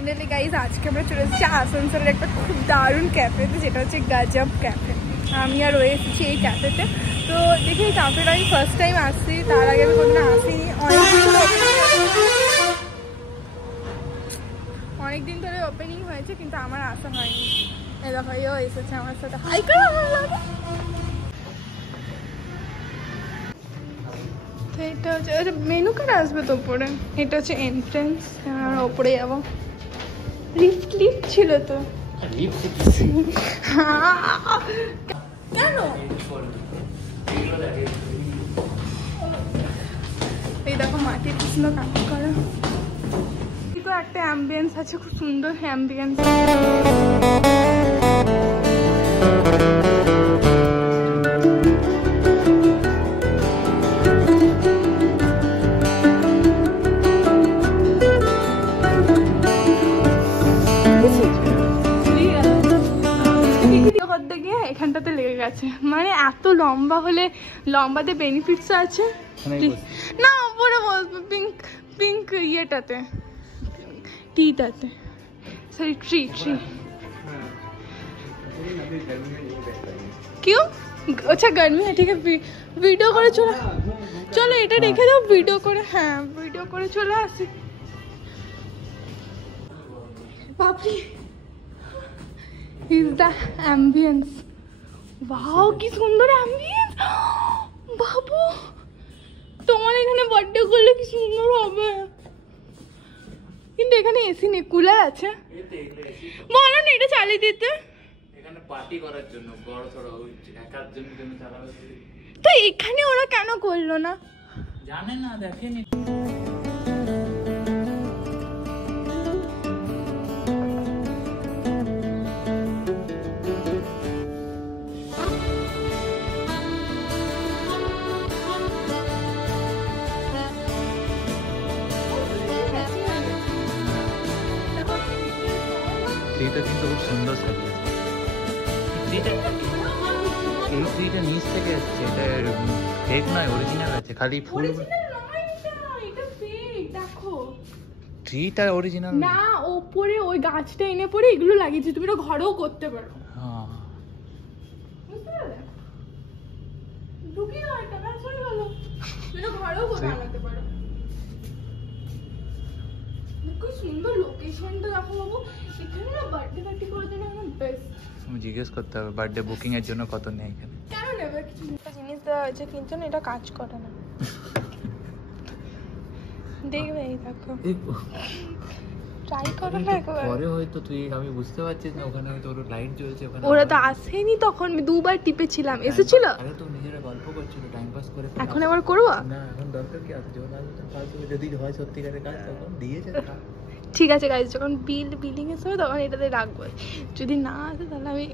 Finally guys আজকে আমরা চলে এসেছি আসানসোলের একটা খুব দারুণ ক্যাফেতে, যেটা হচ্ছে গজব ক্যাফে। আমি আর রয়ে এসেছি এই ক্যাফেতে। তো দেখি এই ক্যাফেটা আমি ফার্স্ট টাইম আসছি, তার আগে আমি কোনোদিন আসিনি। অনেকদিন ধরে ওপেনিং হয়েছে কিন্তু আমার আসা হয়নি। এই দেখো এও এসেছে আমার সাথে, হাই করো। তো এটা হচ্ছে মেনু কার্ড আসবে তো ওপরে, এটা হচ্ছে এন্ট্রেন্স। আমরা ওপরে যাবো। লিফট ছিল তো কেন? এই দেখো মাটির কৃষ্ণ কাজ করা। তো একটা অ্যাম্বিয়েন্স আছে, খুব সুন্দর অ্যাম্বিয়েন্স। করতে গিয়ে এখানটাতে লেগে গেছে, মানে এত লম্বা হলে লম্বাতে বেনিফিটস আছে না। ওপরে বসবো পিঙ্ক পিঙ্ক ইয়েটাতে, টিটাতে, সরি ট্রি। क्यों? अच्छा गर्मी है, ठीक है वीडियो করে চলো এটা রেখে দাও, ভিডিও করে। হ্যাঁ ভিডিও করে চলে আসি। বাপরে, is the ambience. wow কি সুন্দর অ্যাম্বিয়েন্স। বাবু তোমার এখানে বার্থডে করলে কি সুন্দর হবে, কিন্তু এখানে এসি নেই, কুলার আছে। বলো না এটা চালিয়ে দিতে, এখানে পার্টি করার জন্য বড় সড় একার জন্য চালাবে। তো এখানে ওরা কেন করলো না জানে না, দেখেনি। ট্রিটা কিন্তু খুব সুন্দর সাজিয়েছে। এই ট্রিটা নিচ থেকে আসছে, এটা ফেক নয়, অরিজিনাল আছে, খালি ফুল। ট্রিটা অরিজিনাল না, ওপরে ওই গাছটা এনে পরে এগুলো লাগিয়েছে, তুমি তো ঘরেও করতে পারো। হ্যাঁ বুঝতে পারলে? ঢুকিয়ে দাও একটা, ব্যাস হয়ে গেল। তুমি তো ঘরেও বানাতে পারো। খুব সুন্দর লোকেশনটা দেখো বাবু, এখানে না বার্থডে পার্টি করার জন্য একদম বেস্ট। তুমি জিজ্ঞেস করতে হবে বার্থডে বুকিং এর জন্য কত নেই এখানে। কেন নেবে? কিছু জিনিস দেওয়া হয়েছে কিন্তু না, এটা কাজ করে না। দেখবে এই দেখো, ট্রাই করো না একবার। পরে হয়তো তুই, আমি বুঝতে পারছিস না, ওখানে হয়তো ওর লাইট জ্বলছে ওখানে। ওরা তো আসেনি তখন, আমি দুবার টিপেছিলাম। এসেছিল? আরে তো নিজেরা গল্প করছিল, টাইম পাস করে। এখন আবার করবো না, এখন দরকার কি আছে? যখন আসবে তখন ফালতু, যদি হয় সত্যিকারের কাজ তখন দিয়েছে। ঠিক আছে গাইজ, যখন বিলিং এর সময় তখন এটাতে রাখবো। যদি না আসে তাহলে আমি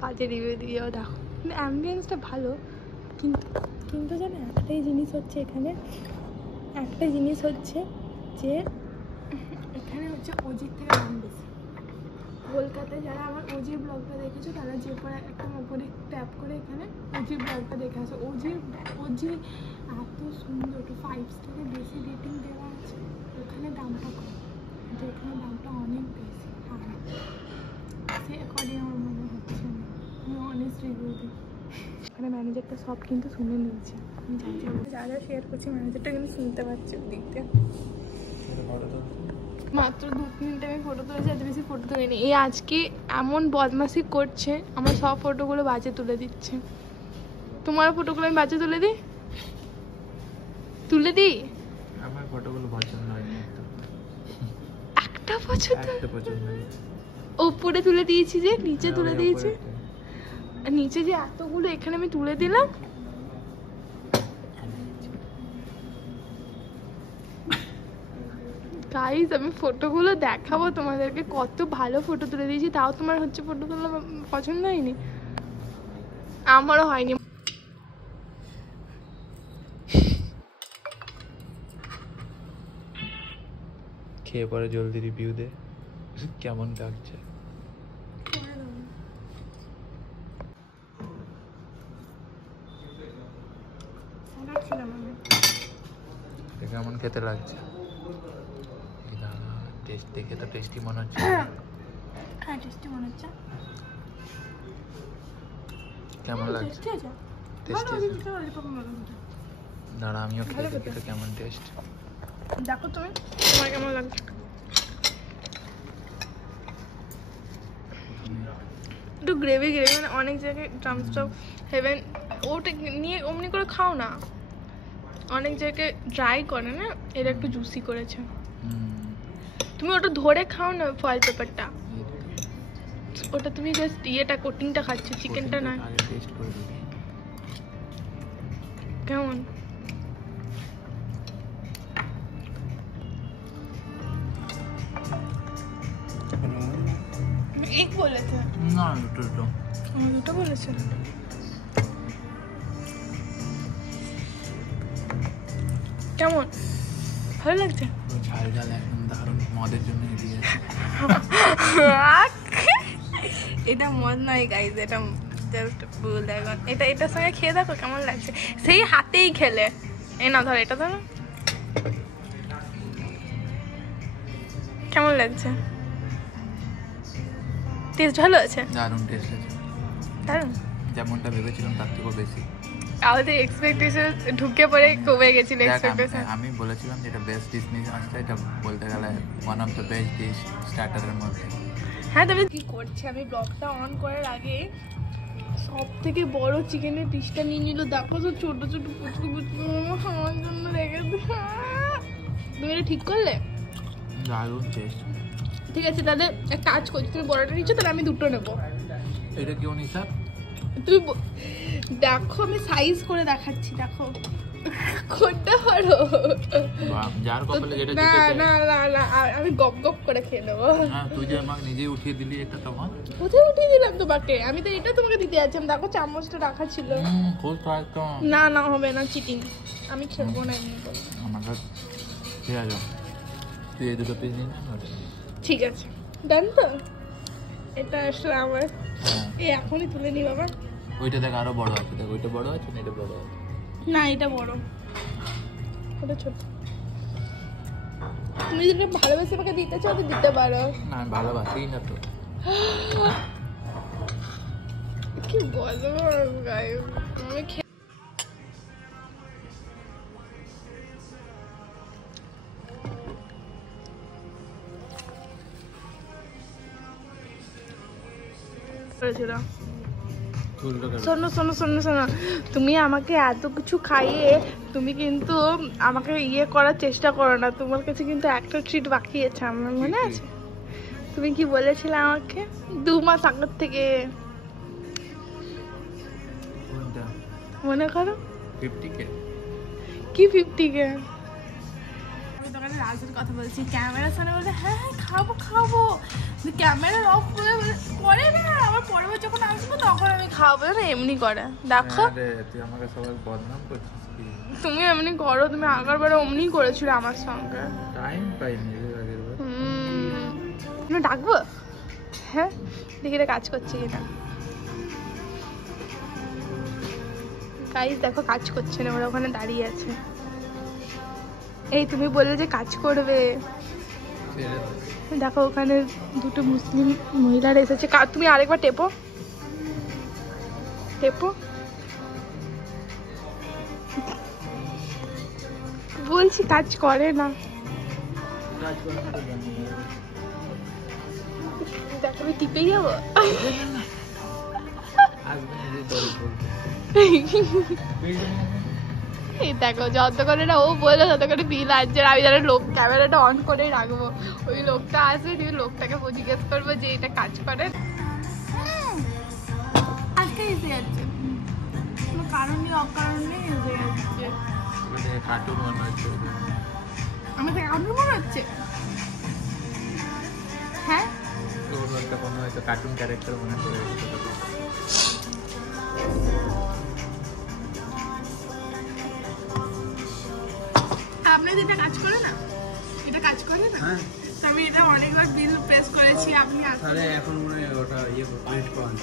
বাজে রিভিউ দিয়ে যাবো। দেখো কিন্তু অ্যাম্বিয়েন্সটা ভালো, কিন্তু জানো একটাই জিনিস হচ্ছে এখানে, যে এখানে হচ্ছে অজির থেকে দাম বেশি। কলকাতায় যারা আমার অজির ব্লগটা দেখেছো তারা যে পরে একটা ওপরে ট্যাপ করে এখানে অজির ব্লগটা দেখে আসো। অজি এত সুন্দর, 5 স্টারের বেশি রেটিং দেওয়া আছে। ওখানে দামটা কম, এখানে দামটা অনেক বেশি। সে অ্যাকর্ডিং আমার মনে হচ্ছে না, আমি অনেস্ট রিভিউ দিই। এখানে ম্যানেজারটা সব কিন্তু শুনে নিয়েছে, আমি যা শেয়ার করছি ম্যানেজারটা কিন্তু শুনতে পাচ্ছি দিক দিয়ে। মাত্র 2 মিনিটে আমি ফটো তুলেছি, এত বেশি ফটো তুলিনি। এই আজকে এমন বদমাশি করছে, আমার সব ফটোগুলো বাজে তুলে দিচ্ছে। তোমার ফটোগুলো আমি বাজে তুলে দিই। আমার ফটোগুলো পছন্দ হয়নি, একটা পছন্দ হয়েছে। ওপরে তুলে দিয়েছি, যে নিচে তুলে দিয়েছি, নিচে যে এতগুলো এখানে আমি তুলে দিলাম। গাইস আমি ফটোগুলো দেখাবো তোমাদেরকে, কত ভালো ফটো তুলে দিয়েছি, তাও তোমার হচ্ছে ফটো তোলা পছন্দ হয়নি? আমারও হয়নি। খেয়ে পরে জলদি রিভিউ দে, কেমন লাগছে। কেমন খেতে লাগছে? টেস্ট দেখে তো টেস্টি মনে হচ্ছে। হ্যাঁ টেস্টি মনে হচ্ছে। কেমন লাগছে? টেস্টি আছে। টেস্টি ভালো আছে। আছে। দাঁড়া আমিও খেয়ে ভালো দেখি খেতে। তো কেমন টেস্ট। দেখো তুমি তোমার কেমন লাগছে? একটু গ্রেভি গ্রেভি, মানে অনেক জায়গায় ড্রামস্টক হেভেন ওটা নিয়ে অমনি করে খাও না, অনেক জায়গায় ড্রাই করে না, এটা একটু জুসি করেছে। তুমি ওটা ধরে খাও না ফয়েল পেপারটা, ওটা তুমি জাস্ট ইয়েটা কোটিংটা খাচ্ছ, চিকেনটা না। আগে টেস্ট করে দেখি কেমন? এক বলেছে না দুটো দুটো দুটো বলেছে। কেমন ভালো লাগছে? ঝাল ঝাল একদম দারুণ, মদের জন্য এগিয়ে আছে। এটা মদ নয় গাইজ, এটা জাস্ট ভুল। এখন এটা এটার সঙ্গে খেয়ে দেখো কেমন লাগছে, সেই হাতেই খেলে। এই না ধর এটা ধরো, কেমন লাগছে? টেস্ট ভালো আছে? দারুণ টেস্ট আছে, দারুণ। যেমনটা ভেবেছিলাম তার থেকেও বেশি। আমাদের এক্সপেকটেশন ঢুকে পড়ে কমে গেছিল এক্সপেকটেশন। আমি বলেছিলাম যে এটা বেস্ট ডিশ নিয়ে আসছে, এটা বলতে গেলে one of the best dish স্টার্টারের মধ্যে। হ্যাঁ তবে কি করছে, আমি ব্লগটা অন করার আগে সব থেকে বড় চিকেনের পিসটা নিয়ে নিল। দেখো তো ছোট ছোট পুচকু পুচকু আমার জন্য রেখেছে। তুমি এটা ঠিক করলে? দারুণ টেস্ট। ঠিক আছে তাহলে এক কাজ করছি, তুমি বড়টা নিচ্ছ, তাহলে আমি দুটো নেবো। এটা কেউ নিশা? তুমি দেখো আমি সাইজ করে দেখাচ্ছি, দেখো কোনটা বড়। যার কপালে যেটা না জুটেছে। না না না আমি গপ গপ করে খেয়ে নেবো। হ্যাঁ তুই যে আমাকে নিজেই উঠিয়ে দিলি একটা তখন। কোথায় উঠিয়ে দিলাম তোমাকে? আমি তো এটা তোমাকে দিতে যাচ্ছিলাম, দেখো চামচটা রাখা ছিল। খুব তো একদম। না না হবে না, চিটিং। আমি খেলবো না এমনি করে। আমাকে ঠিক আছে, তুই এই দুটো পিস নিন। ঠিক আছে ডান তো। এটা আসলে আমার হ্যাঁ এই এখনই তুলে নি বাবা। ওইটা দেখ আরো বড় আছে, দেখ ওইটা বড় আছে না এটা বড় আছে? না এটা বড়, ওটা ছোট। তুমি যদি ভালোবেসে আমাকে দিতে চাও তো দিতে পারো। না আমি ভালোবাসি না তো। কি বলো গাইস, আমি করেছিল। শোনো শোনো শোনো শোনো, তুমি আমাকে এত কিছু খাইয়ে তুমি কিন্তু আমাকে ইয়ে করার চেষ্টা করো না। তোমার কাছে কিন্তু একটা ট্রিট বাকি আছে, আমার মনে আছে? তুমি কি বলেছিলে আমাকে 2 মাস আগের থেকে, মনে করো? 50K? কি 50K? আমি দোকানে রাজের কথা বলছি, ক্যামেরার সামনে বলে হ্যাঁ হ্যাঁ খাবো খাবো, ক্যামেরা অফ করে পরে না, আবার পরের বার যখন আসবো তখন আমি খাবো না, এমনি করে। দেখো তুই আমাকে সবাই বদনাম করছিস কি? তুমি এমনি করো, তুমি আগেরবারে অমনি করেছিলে আমার সঙ্গে। টাইম পাইনি রে আগের বার। ডাকবো? হ্যাঁ দেখি এটা কাজ করছে কিনা। গাইস দেখো কাজ করছে না, ওরা ওখানে দাঁড়িয়ে আছে। এই তুমি বললে যে কাজ করবে, দেখো ওখানে দুটো মুসলিম মহিলারা এসেছে। তুমি আরেকবার টেপো টেপো, বলছি কাজ করে না। দেখো আমি টিপেই যাবো। এই দেখো যতক্ষণ এটা ও বললো ততক্ষণ বিল আসছে, আমি যেন লোক ক্যামেরাটা অন করেই রাখবো। ওই লোকটা আসবে, তুমি লোকটাকে জিজ্ঞেস করবো যে এটা কাজ করে। আজকে এসে যাচ্ছে, কোনো কারণ নেই অকারণ নেই এসে যাচ্ছে। কার্টুন মনে হচ্ছে, আমার থেকে কার্টুন মনে হচ্ছে। হ্যাঁ একটা কোনো হয়তো কার্টুন ক্যারেক্টার মনে করে। আপনাদের এটা কাজ করে না? এটা কাজ করে না? হ্যাঁ আমি এটা অনেকবার বিল প্রেস করেছি, আপনি তাহলে এখন মনে হয় ওটা ইয়ে পয়েন্ট পয়েন্ট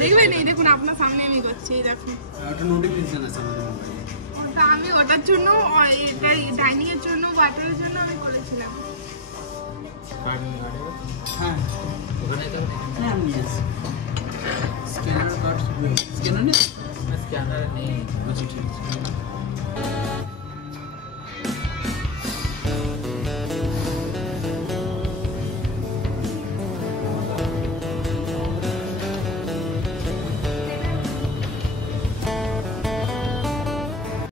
দেখবেন। এই দেখুন আপনার সামনে আমি করছি, এই দেখুন ওটা নোটিফিকেশন আছে আমাদের মোবাইলে। ওটা আমি ওটার জন্য, এটা ডাইনিং এর জন্য, ওয়াটারের জন্য আমি করেছিলাম। কার্ড নিয়ে গাড়ি হ্যাঁ ওখানে তো হ্যাঁ আমি নিয়ে আসি স্ক্যানার কার্ড স্ক্যানার নেই স্ক্যানার নেই আচ্ছা ঠিক আছে